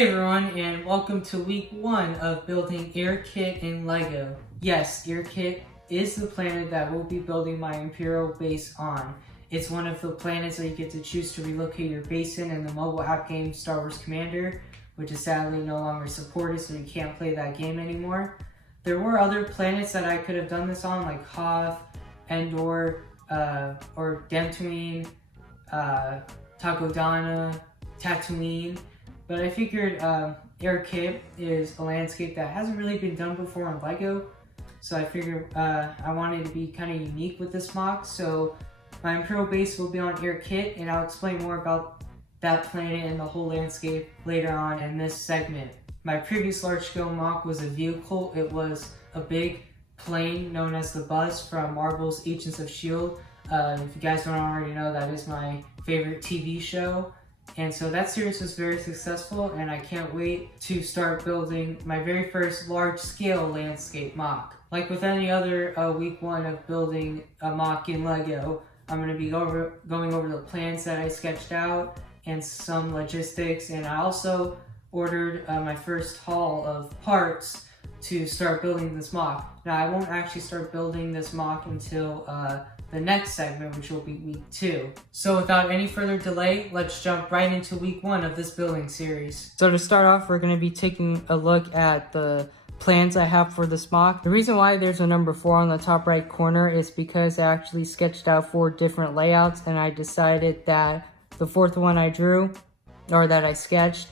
Hey everyone, and welcome to week 1 of building AirKit in LEGO. Yes, AirKit is the planet that we'll be building my Imperial base on. It's one of the planets that you get to choose to relocate your base in the mobile app game Star Wars Commander, which is sadly no longer supported, so you can't play that game anymore. There were other planets that I could have done this on, like Hoth, Endor, or Dantooine, Takodana, Tatooine. But I figured AirKit is a landscape that hasn't really been done before on LEGO. So I figured I wanted to be kind of unique with this mock. So my Imperial base will be on AirKit, and I'll explain more about that planet and the whole landscape later on in this segment. My previous large-scale mock was a vehicle. It was a big plane known as the Bus from Marvel's Agents of S.H.I.E.L.D. If you guys don't already know, that is my favorite TV show. And so that series was very successful, and I can't wait to start building my very first large-scale landscape mock. Like with any other week 1 of building a mock in LEGO, I'm going to be going over the plans that I sketched out and some logistics, and I also ordered my first haul of parts to start building this mock. Now, I won't actually start building this mock until the next segment, which will be week 2. So without any further delay, let's jump right into week 1 of this building series. So to start off, we're going to be taking a look at the plans I have for this mock. The reason why there's a number 4 on the top right corner is because I actually sketched out 4 different layouts, and I decided that the 4th one I drew, or that I sketched,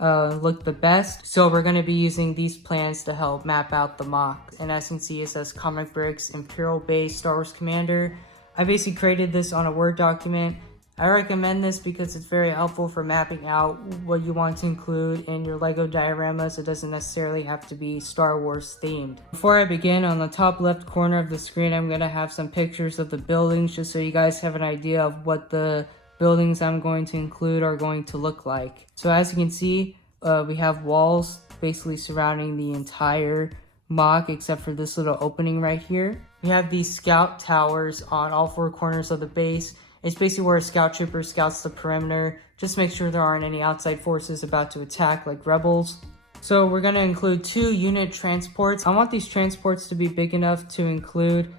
looked the best. So we're going to be using these plans to help map out the mock. And as you can see, it says ComicBrix Imperial Base Star Wars Commander. I basically created this on a Word document. I recommend this because it's very helpful for mapping out what you want to include in your LEGO dioramas. It doesn't necessarily have to be Star Wars themed. Before I begin, on the top left corner of the screen, I'm going to have some pictures of the buildings just so you guys have an idea of what the buildings I'm going to include are going to look like. So as you can see, we have walls basically surrounding the entire mock except for this little opening right here. We have these scout towers on all 4 corners of the base. It's basically where a scout trooper scouts the perimeter. Just make sure there aren't any outside forces about to attack like rebels. So we're going to include 2 unit transports. I want these transports to be big enough to include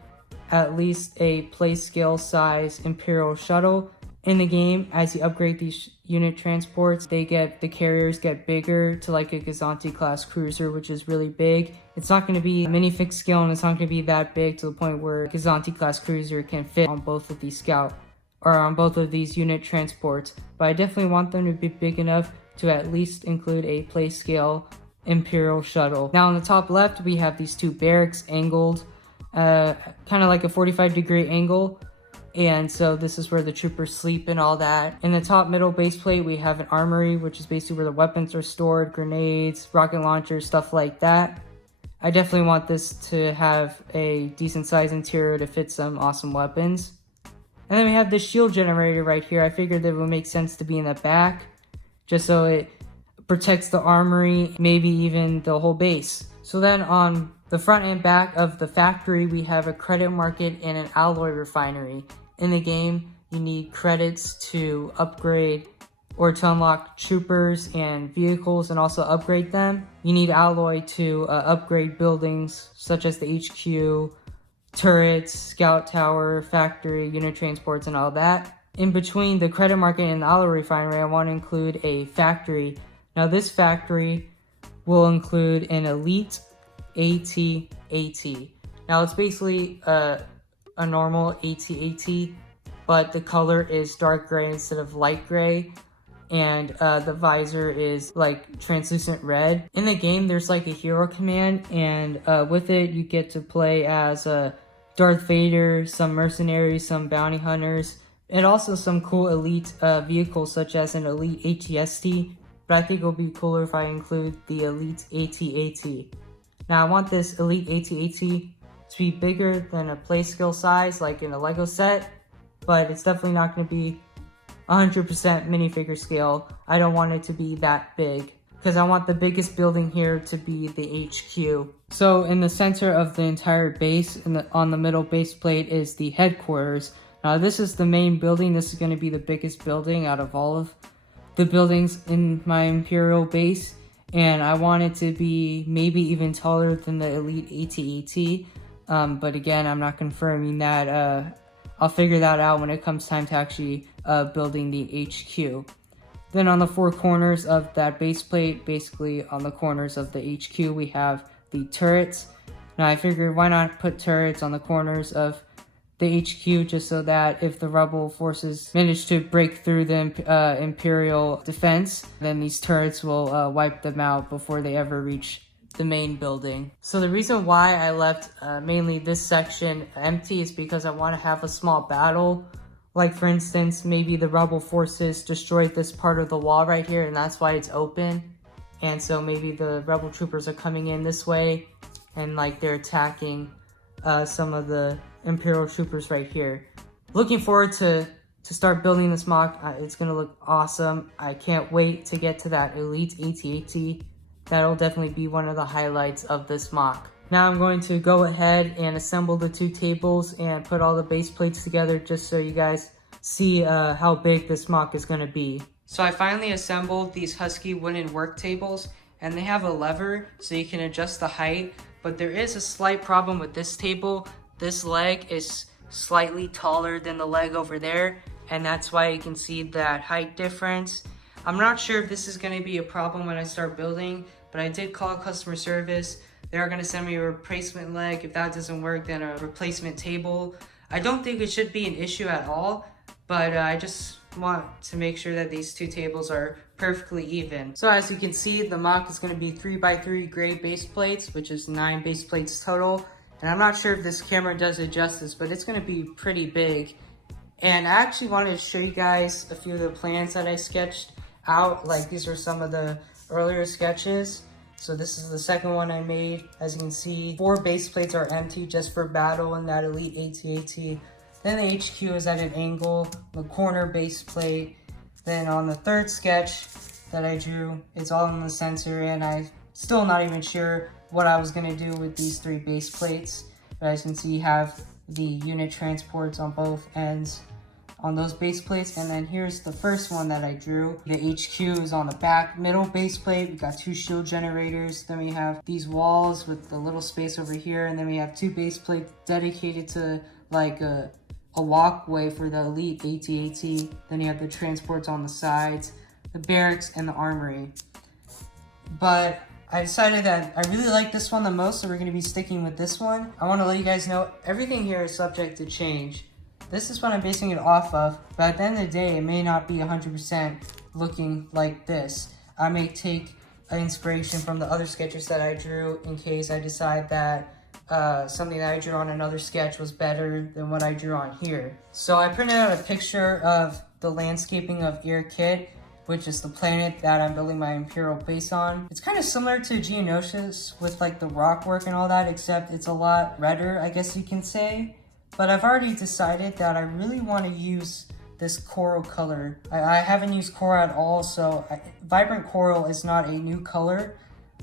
at least a play scale size Imperial shuttle. In the game, as you upgrade these unit transports, the carriers get bigger to like a Gazanti class cruiser, which is really big. It's not going to be minifig scale, and it's not going to be that big to the point where a Gazanti class cruiser can fit on both of these unit transports. But I definitely want them to be big enough to at least include a play scale Imperial shuttle. Now on the top left, we have these 2 barracks angled, kind of like a 45-degree angle. And so this is where the troopers sleep and all that. In the top middle base plate, we have an armory, which is basically where the weapons are stored, grenades, rocket launchers, stuff like that. I definitely want this to have a decent size interior to fit some awesome weapons. And then we have the shield generator right here. I figured that it would make sense to be in the back, just so it protects the armory, maybe even the whole base. So then on the front and back of the factory, we have a credit market and an alloy refinery. In the game, you need credits to upgrade or to unlock troopers and vehicles and also upgrade them. You need alloy to upgrade buildings such as the HQ, turrets, scout tower, factory, unit transports, and all that. In between the credit market and the alloy refinery, I want to include a factory. Now this factory will include an elite AT-AT. Now it's basically a normal AT-AT, but the color is dark gray instead of light gray, and the visor is like translucent red. In the game, there's like a hero command, and with it, you get to play as Darth Vader, some mercenaries, some bounty hunters, and also some cool elite vehicles such as an elite AT-ST, but I think it'll be cooler if I include the elite AT-AT. Now I want this elite AT-AT to be bigger than a play scale size like in a LEGO set, but it's definitely not going to be 100% minifigure scale. I don't want it to be that big because I want the biggest building here to be the HQ. So in the center of the entire base, on the middle base plate, is the headquarters. Now this is the main building. This is going to be the biggest building out of all of the buildings in my Imperial base, and I want it to be maybe even taller than the Elite AT-AT. But again, I'm not confirming that. I'll figure that out when it comes time to actually building the HQ. Then on the four corners of that base plate, basically on the corners of the HQ, we have the turrets. Now I figured why not put turrets on the corners of the HQ, just so that if the rebel forces manage to break through the Imperial defense, then these turrets will wipe them out before they ever reach the main building. So the reason why I left mainly this section empty is because I want to have a small battle. Like for instance, maybe the rebel forces destroyed this part of the wall right here, and that's why it's open. And so maybe the rebel troopers are coming in this way, and like they're attacking some of the Imperial troopers right here. Looking forward to start building this mock. It's gonna look awesome. I can't wait to get to that Elite AT-AT. That'll definitely be one of the highlights of this mock. Now I'm going to go ahead and assemble the two tables and put all the base plates together, just so you guys see how big this mock is gonna be. So I finally assembled these Husky wooden work tables, and they have a lever so you can adjust the height, but there is a slight problem with this table. This leg is slightly taller than the leg over there, and that's why you can see that height difference. I'm not sure if this is going to be a problem when I start building, but I did call customer service. They're going to send me a replacement leg. If that doesn't work, then a replacement table. I don't think it should be an issue at all, but I just want to make sure that these two tables are perfectly even. So as you can see, the mock is going to be 3x3 gray base plates, which is 9 base plates total. And I'm not sure if this camera does it justice, but it's going to be pretty big. And I actually wanted to show you guys a few of the plans that I sketched out. Like these are some of the earlier sketches. So this is the second one I made. As you can see, 4 base plates are empty just for battle in that Elite AT-AT. Then the HQ is at an angle, the corner base plate. Then on the third sketch that I drew, it's all in the center, and I'm still not even sure what I was gonna do with these 3 base plates. But as you can see, you have the unit transports on both ends on those base plates. And then here's the first one that I drew. The HQ is on the back middle base plate. We got 2 shield generators. Then we have these walls with a little space over here. And then we have 2 base plates dedicated to like a walkway for the Elite AT-AT. Then you have the transports on the sides, the barracks, and the armory. But I decided that I really like this one the most, so we're going to be sticking with this one. I want to let you guys know everything here is subject to change. This is what I'm basing it off of, but at the end of the day, it may not be 100% looking like this. I may take an inspiration from the other sketches that I drew in case I decide that something that I drew on another sketch was better than what I drew on here. So I printed out a picture of the landscaping of Kit, which is the planet that I'm building my Imperial base on. It's kind of similar to Geonosis with like the rock work and all that, except it's a lot redder, I guess you can say. But I've already decided that I really want to use this coral color. I haven't used coral at all, so vibrant coral is not a new color,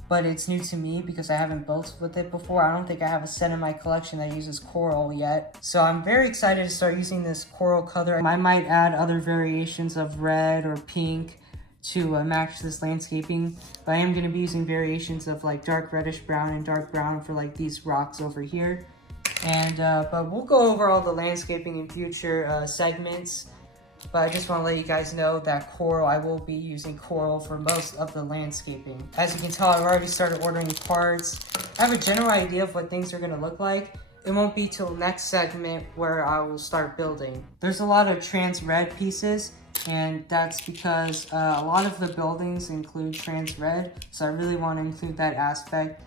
but it's new to me because I haven't built with it before. I don't think I have a set in my collection that uses coral yet. So I'm very excited to start using this coral color. I might add other variations of red or pink to match this landscaping, but I am going to be using variations of like dark reddish brown and dark brown for like these rocks over here. And but we'll go over all the landscaping in future segments. But I just want to let you guys know that coral, I will be using coral for most of the landscaping. As you can tell, I've already started ordering parts. I have a general idea of what things are going to look like. It won't be till next segment where I will start building. There's a lot of trans red pieces, and that's because a lot of the buildings include trans red, so I really want to include that aspect.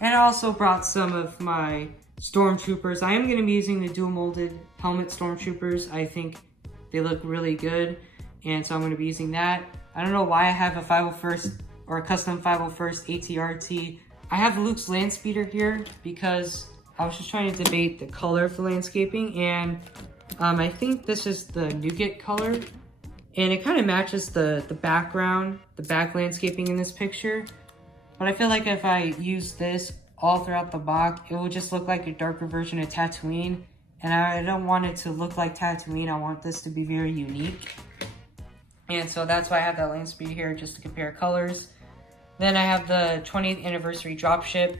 And I also brought some of my stormtroopers. I am going to be using the dual molded helmet stormtroopers. I think they look really good, and so I'm going to be using that. I don't know why I have a 501st or a custom 501st ATRT. I have Luke's land speeder here because I was just trying to debate the color of the landscaping, and I think this is the nougat color, and it kind of matches the background, the back landscaping in this picture. But I feel like if I use this all throughout the mock, it will just look like a darker version of Tatooine. And I don't want it to look like Tatooine. I want this to be very unique. And so that's why I have that land speed here, just to compare colors. Then I have the 20th anniversary dropship.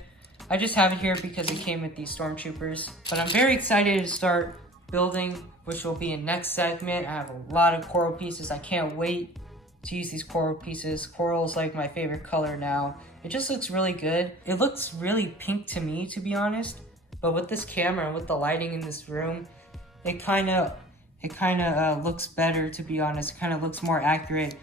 I just have it here because it came with these stormtroopers. But I'm very excited to start building, which will be in next segment. I have a lot of coral pieces. I can't wait to use these coral pieces. Coral is like my favorite color now. It just looks really good. It looks really pink to me, to be honest. But with this camera and with the lighting in this room, it kind of looks better, to be honest. It kind of looks more accurate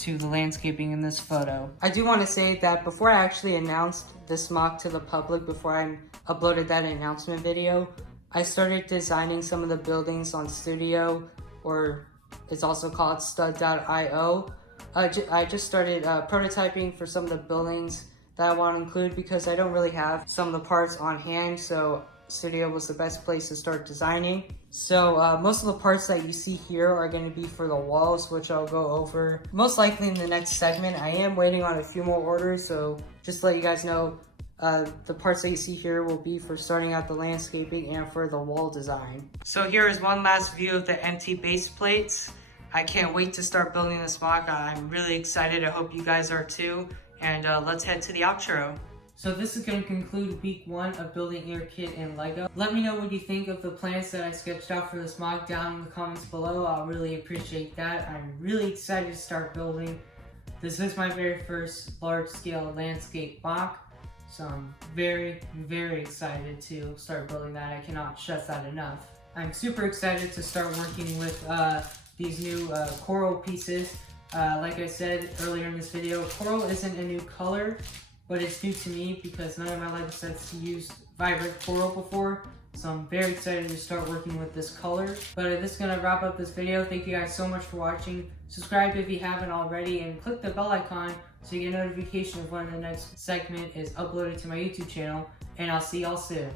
to the landscaping in this photo. I do want to say that before I actually announced this mock to the public, before I uploaded that announcement video, I started designing some of the buildings on Studio, or it's also called stud.io. I just started prototyping for some of the buildings that I want to include because I don't really have some of the parts on hand, so Studio was the best place to start designing. So most of the parts that you see here are going to be for the walls, which I'll go over most likely in the next segment. I am waiting on a few more orders, so just to let you guys know, the parts that you see here will be for starting out the landscaping and for the wall design. So here is one last view of the empty base plates. I can't wait to start building this mock. I'm really excited. I hope you guys are too. And let's head to the outro. So this is going to conclude week 1 of building your kit in LEGO. Let me know what you think of the plans that I sketched out for this mock down in the comments below. I'll really appreciate that. I'm really excited to start building. This is my very first large-scale landscape mock, so I'm very, very excited to start building that. I cannot stress that enough. I'm super excited to start working with these new coral pieces. Like I said earlier in this video, coral isn't a new color, but it's new to me because none of my LEGO sets used vibrant coral before. So I'm very excited to start working with this color. But this is going to wrap up this video. Thank you guys so much for watching. Subscribe if you haven't already and click the bell icon so you get notification of when the next segment is uploaded to my YouTube channel. And I'll see y'all soon.